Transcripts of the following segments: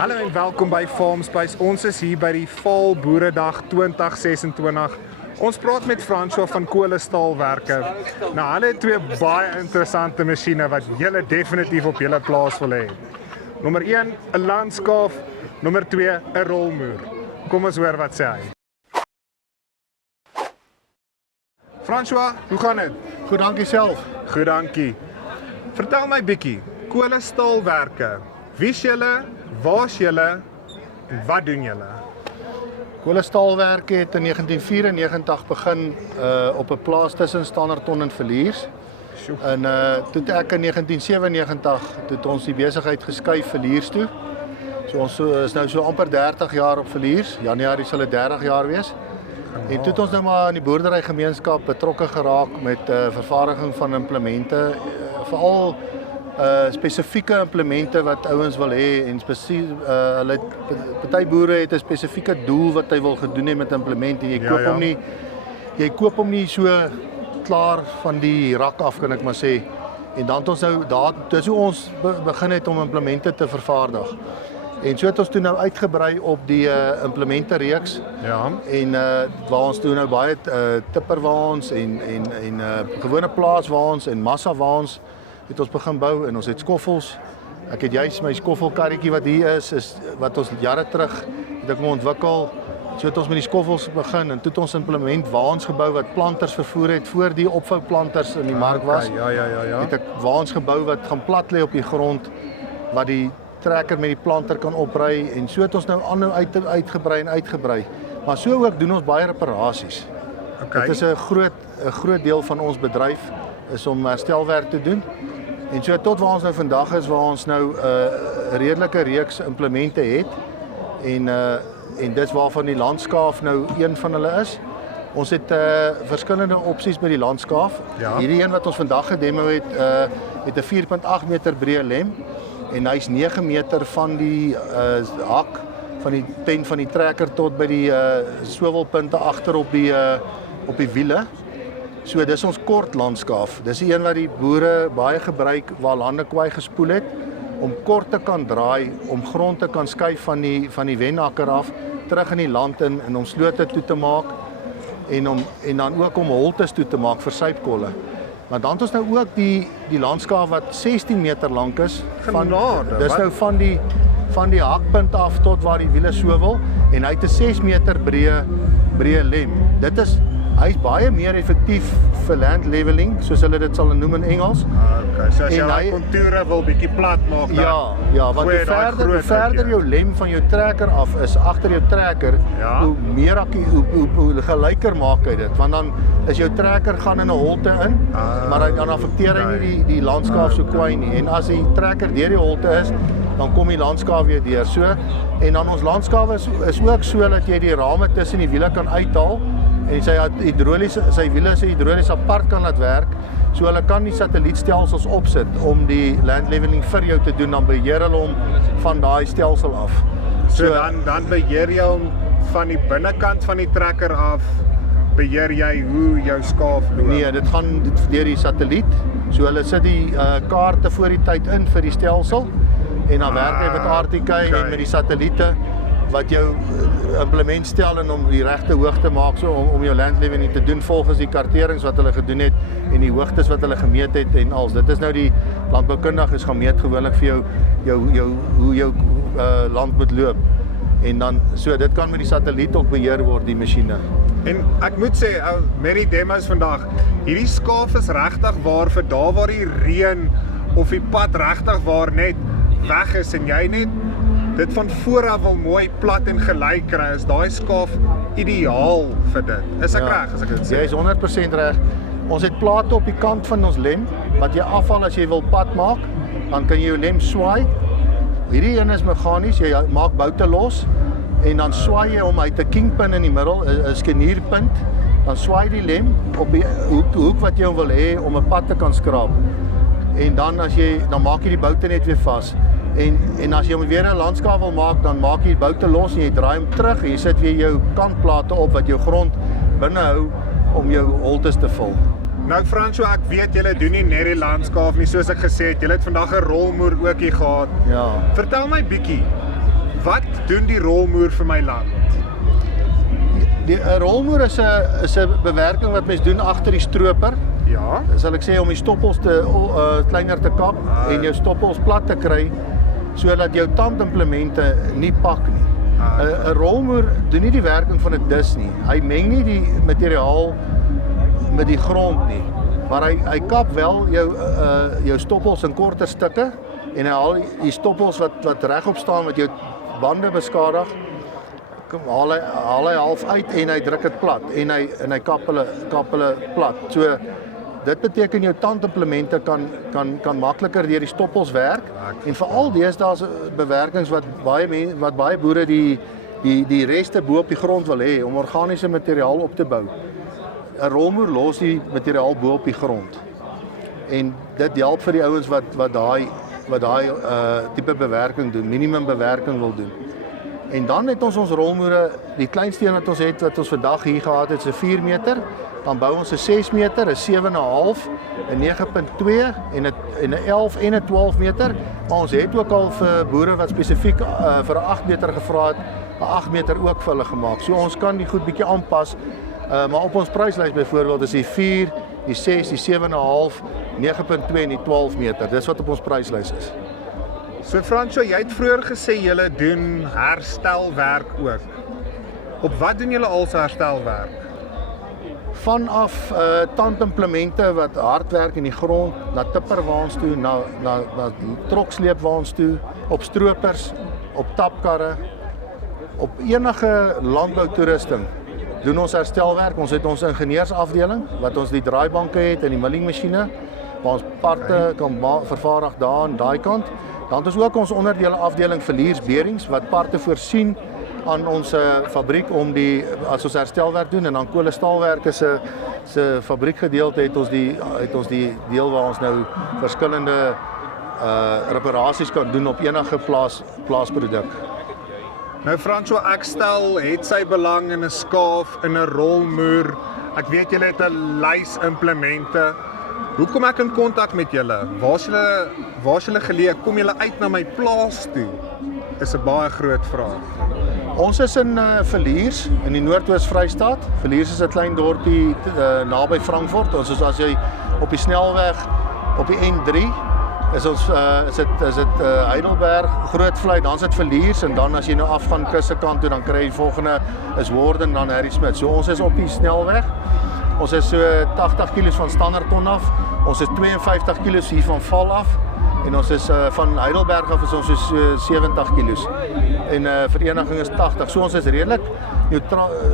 Hallo en welkom by Farmspace. Ons is hier by die Val Boeredag 2026. Ons praat met François van Kolestaalwerke. Nou, hulle het twee baie interessante masjiene wat julle definitief op julle plaas wil hê. Nommer 1, 'n landskaaf. Nommer 2, 'n rolmoer. Kom ons hoor wat sê hy. François, hoe gaan dit? Goed, dankie self. Goed, dankie. Vertel my bietjie, Kolestaalwerke. Wie's julle? Waar's julle en wat doen julle? Kolestaalwerke het in 1994 begin op 'n plaas tussen Standerton en Villiers. En toe ek in 1997 het ons die besigheid geskuif Villiers toe. So ons is nou so amper 30 jaar op Villiers. Januarie sal dit 30 jaar wees. En toe het ons nou maar in die boerderygemeenskap betrokke geraak met vervaardiging van implemente, veral spesifieke implemente wat ouens wil hê en hulle party boere het 'n spesifieke doel wat hy wil gedoen het met implement en jy koop hom nie so klaar van die rak af, kan ek maar sê. En dan het ons nou dis hoe ons begin het om implemente te vervaardig. En so het ons toe nou uitgebrei op die implemente reeks. Ja. En waar ons toe nou baie tipperwaans en gewone plaaswaans en massawaans het ons begin bou en ons het skoffels. Ek het juist my skoffelkarretjie wat hier is wat ons jare terug het ek hom ontwikkel. So het ons met die skoffels begin en toe het ons implementwaans gebou wat planters vervoer het voor die opvouplanters in die mark was. Ja. Het ek waans gebou wat gaan plat lê op die grond wat die trekker met die planter kan opry en so het ons nou aanhou uitgebrei. Maar so ook doen ons baie reparasies. Okay. Dit is 'n groot deel van ons bedryf is om herstelwerk te doen. En so tot waar ons nou vandag is, waar ons nou 'n redelike reeks implemente het en dit waarvan die landskaaf nou een van hulle is. Ons het verskillende opsies by die landskaaf. Ja. Hierdie een wat ons vandag gedemo het 'n 4.8 meter breë lem en hy's 9 meter van die hak van die pen van die trekker tot by die swivelpunte agter op die wiele. So dis ons kort landskaaf. Dis die een wat die boere baie gebruik waar lande kwaai gespoel het om kort te kan draai, om grond te kan skuif van die wenakker af terug in die land in en om slote toe te maak en dan ook om holtes toe te maak vir suipkolle. Maar dan het ons nou ook die landskaaf wat 16 meter lank is. Dis nou van die hakpunt af tot waar die wiele swivel en hy het 'n 6 meter breë lem. Hy's baie meer effektief vir land leveling, soos hulle dit sal noem in Engels. Okay, so as jy daai konture wil bietjie plat maak, ja, want hoe verder jou lem van jou trekker af is agter jou trekker, hoe meer hoe gelyker maak hy dit, want dan is jou trekker gaan in 'n holte in, maar dan affekteer hy nie die landskaaf so kwaai nie. En as die trekker deur die holte is, dan kom die landskaaf weer deur. So en dan ons landskawe is ook so dat jy die rame tussen die wiele kan uithaal. En sy wiele se hidrolies apart kan laat werk, so hulle kan die satellietstelsels opsit om die land leveling vir jou te doen, dan beheer hulle hom van daai stelsel af. So dan beheer jy hom van die binnekant van die trekker af, beheer jy hoe jou skaaf loop? Nee, dit gaan deur die satelliet, so hulle sit die kaarte voor die tyd in vir die stelsel, en dan werk hy met RTK en met die satelliete, wat jou implement stel en om die regte hoogte maak so om jou land leveling te doen volgens die karterings wat hulle gedoen het en die hoogtes wat hulle gemeet het en als. Dit is nou die landboukundiges gaan meet gewoonlik vir hoe jou land moet loop. En dan so dit kan met die satelliet ook beheer word, die masjiene. En ek moet sê met die demos vandag, hierdie skaaf is regtig waar vir daar waar die reën of die pad regtig waar net weg is en jy net dit van vooraf wil mooi plat en gelyk kry, is daai skaaf ideaal vir dit. Is ek reg as ek dit sê? Jy is 100% reg. Ons het plate op die kant van ons lem wat jy afhaal as jy wil pad maak, dan kan jy jou lem swaai. Hierdie een is meganies, jy maak boute los en dan swaai jy hom uit 'n kingpin in die middel, 'n skenierpunt, dan swaai die lem op die hoek wat jy wil hê om 'n pad te kan skraap. En dan dan maak jy die boute net weer vas. En as jy weer 'n landskaaf wil maak, dan maak jy die boute los en jy draai hom terug en jy sit weer jou kantplate op wat jou grond binne hou om jou holtes te vul. Nou François, ek weet julle doen nie net die landskaaf nie, soos ek gesê het, julle het vandag 'n rolmoer ook hier gehad. Ja. Vertel my bietjie, Wat doen die rolmoer vir my land? Die rolmoer is 'n bewerking wat mens doen agter die stroper. Ja, Sal ek sê om die stoppels kleiner te kap en jou stoppels plat te kry sodat jou tandimplemente nie pak nie. 'n Rolmoer doen nie die werking van 'n dis nie. Hy meng nie die materiaal met die grond nie, maar hy kap wel jou stoppels in korter stukke en hy haal die stoppels wat regop staan wat jou bande beskadig, haal hy half uit en hy druk dit plat en hy kap hulle plat. So dit beteken jou tandimplemente kan makliker deur die stoppels werk en veral deesdae bewerkings wat baie boere die reste bo op die grond wil hê om organiese materiaal op te bou. 'n Rolmoer los die materiaal bo op die grond. En dit help vir die ouens wat daai tipe bewerking doen, minimum bewerking wil doen. En dan het ons rolmoere, die kleinste een wat ons vandag hier gehad het, is 'n 4 meter. Dan bou ons 'n 6 meter, 'n 7,5, 'n 9.2 en 'n 11 en 'n 12 meter. Maar ons het ook al vir boere wat spesifiek vir 'n 8 meter gevra het, 'n 8 meter ook vir hulle gemaak. So ons kan die goed bietjie aanpas. Maar op ons pryslys byvoorbeeld is die 4, die 6, die 7,5, 9.2 en die 12 meter. Dis wat op ons pryslys is. So Franco, jy het vroeër gesê julle doen herstelwerk ook. Op wat doen julle als herstelwerk? Vanaf tandimplemente wat hard werk in die grond, na tipperwaans toe, na troksleepwaans toe, op stroopers, op tapkarre, op enige landboutoerusting doen ons herstelwerk. Ons het ons ingenieursafdeling wat ons die draaibanke het en die millingmasjiene waar ons parte kan vervaardig daar aan daai kant. Dan het ons ook ons onderdele afdeling verliersberings wat parte voorsien aan ons fabriek om as ons herstelwerk doen en dan kolestaalwerke se fabriekgedeelte het ons die deel waar ons nou verskillende reparasies kan doen op enige plaasproduk. Nou Franco, ek stel het sy belang in 'n skaaf, in 'n rolmoer. Ek weet julle het 'n lys implemente. Hoe kom ek in kontak met julle? Waar's julle geleë? Kom julle uit na my plaas toe? Is 'n baie groot vraag. Ons is in Villiers in die Noordwes-Vrystaat. Villiers is 'n klein dorpie naby Frankfurt. Ons is as jy op die snelweg op die N3 is dit Heidelberg, Grootvlei, dan is dit Villiers en dan as jy nou afgaan kusse kant toe dan kry jy volgende is Worden dan Harry Smith. So ons is op die snelweg. Ons is so 80 km van Standerton af. Ons is 52 km hier van Val af. En ons is van Heidelberg af is ons so 70 km. En vereniging is 80. So ons is redelik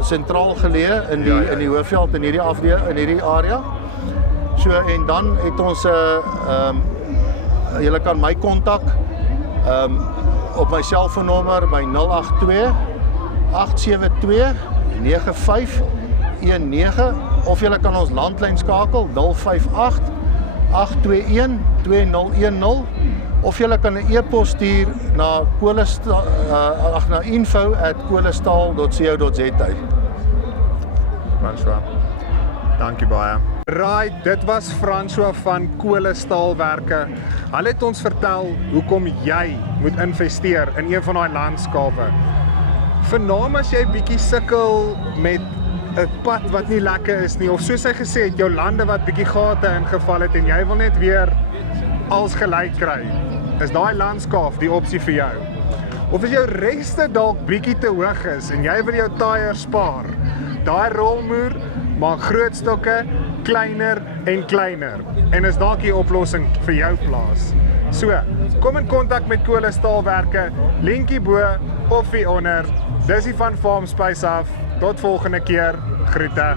sentraal geleë in die Hoofveld in hierdie area. So en dan het ons julle kan my kontak op my selfoonnommer by 082 872 9519 of julle kan ons landlyn skakel 058 821 2010 of julle kan 'n e-pos stuur na info@kolestaal.co.za. François. Dankie baie. Right, dit was François van Kolestaalwerke. Hulle het ons vertel hoekom jy moet investeer in een van daai landskape. Vernaam as jy bietjie sukkel met 'n pad wat nie lekker is nie, of soos hy gesê het, jou lande wat bietjie gate ingeval het en jy wil net weer als gelyk kry, is daai landskaap die opsie vir jou. Of as jou reste dalk bietjie te hoog is en jy wil jou tyres spaar, daai rolmoer maak groot stokke kleiner en kleiner en is dalk die oplossing vir jou plaas. So, kom in kontak met Kolestaalwerke, linkie bo of hier onder. Dis die van Farm Space af. Tot volgende keer. Groete.